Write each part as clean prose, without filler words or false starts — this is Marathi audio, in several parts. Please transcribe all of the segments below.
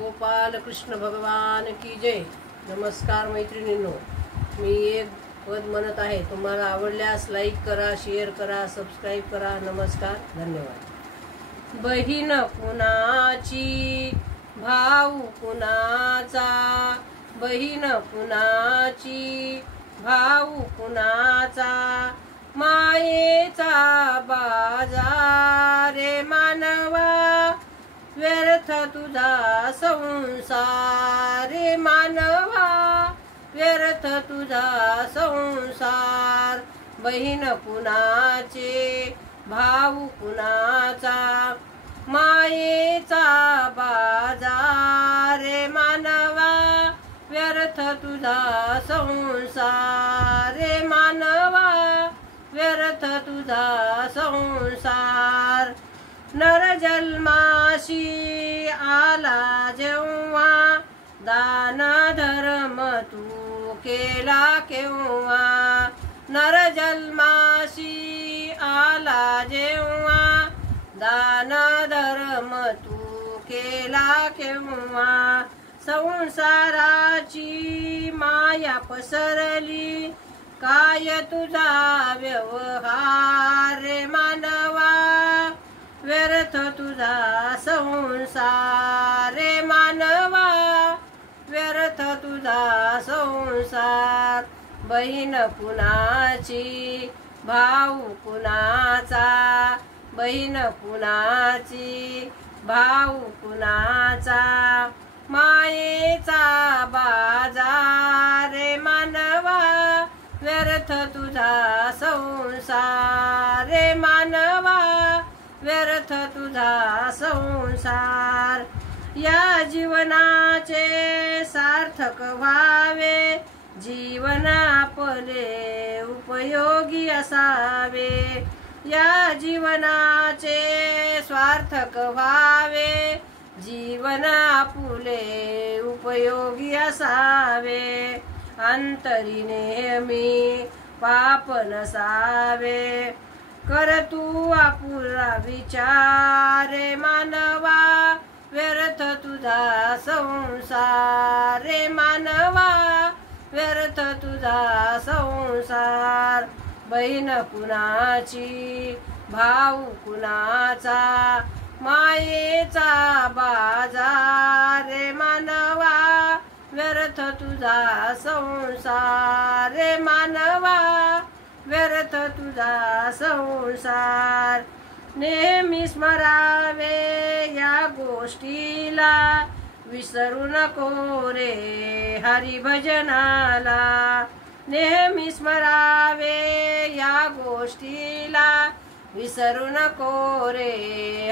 गोपाल कृष्ण भगवान की जय। नमस्कार मैत्रिणींनो, मी एक पद म्हणत आहे, तुम्हाला आवडल्यास लाईक करा, शेअर करा, सबस्क्राईब करा। नमस्कार, धन्यवाद। बहीण कुणाची, भाऊ कुणाचा, बहीण कुणाची, भाऊ कुणाचा, मायेचा बाजार रे मानवा, व्यर्थ तुझा संसार रे मानवा, व्यर्थ तुझा संसार। बहीण कुणाचे, भाऊ कुणाचा, मायेचा बाजार रे मानवा, व्यर्थ तुझा संसार रे मानवा, व्यर्थ तुझा संसार। नर जन्माशी आला जेव्हा, दान धर्म तू केला केव्हा। नर जन्माशी आला जेव्हा, दान धर्म तू केला केव्हा। संसाराची माया पसरली, काय तुझा व्यवहार रे मानवा, व्यर्थ तुझा संसार रे मानवा, व्यर्थ तुझा संसार। बहीण कुणाची, भाऊ कुणाचा, बहीण कुणाची, भाऊ कुणाचा, मायेचा बाजार रे मानवा, व्यर्थ तुझा संसार रे मानवा, व्यर्थ तुझा संसार। या जीवनाचे सार्थक व्हावे, जीवन आपले उपयोगी असावे। या जीवनाचे सार्थक व्हावे, जीवन आपुले उपयोगी असावे। अंतरी नेहमी पाप नसावे, कर तू आपुला विचार रे मानवा, व्यर्थ तुझा संसार रे मानवा, व्यर्थ तुझा संसार। बहीण कुणाची, भाऊ कुणाचा, मायेचा बाजार रे मानवा, व्यर्थ तुझा संसार रे मानवा, व्यर्थ तुझा संसार। नेहमी स्मरावे या गोष्टीला, विसरू नको रे हरिभजनाला। नेहमी स्मरावे या गोष्टीला, विसरू नको रे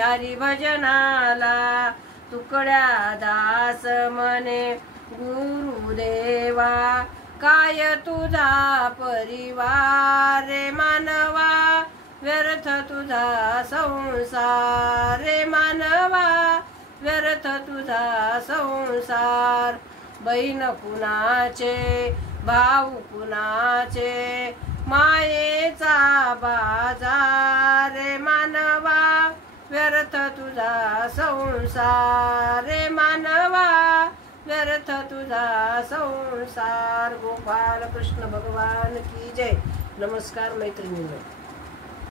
हरिभजनाला। तुकड्या दास म्हणे गुरुदेवा, काय तुझा परिवार रे मानवा, व्यर्थ तुझा संसार रे मानवा, व्यर्थ तुझा संसार। बहीण कुणाचे, भाऊ कुणाचे, मायेचा बाजार रे मानवा, व्यर्थ तुझा संसार रे मानवा, व्यर्थ तुझा संसार। गोपाल कृष्ण भगवान की जय। नमस्कार मैत्रिणींनो।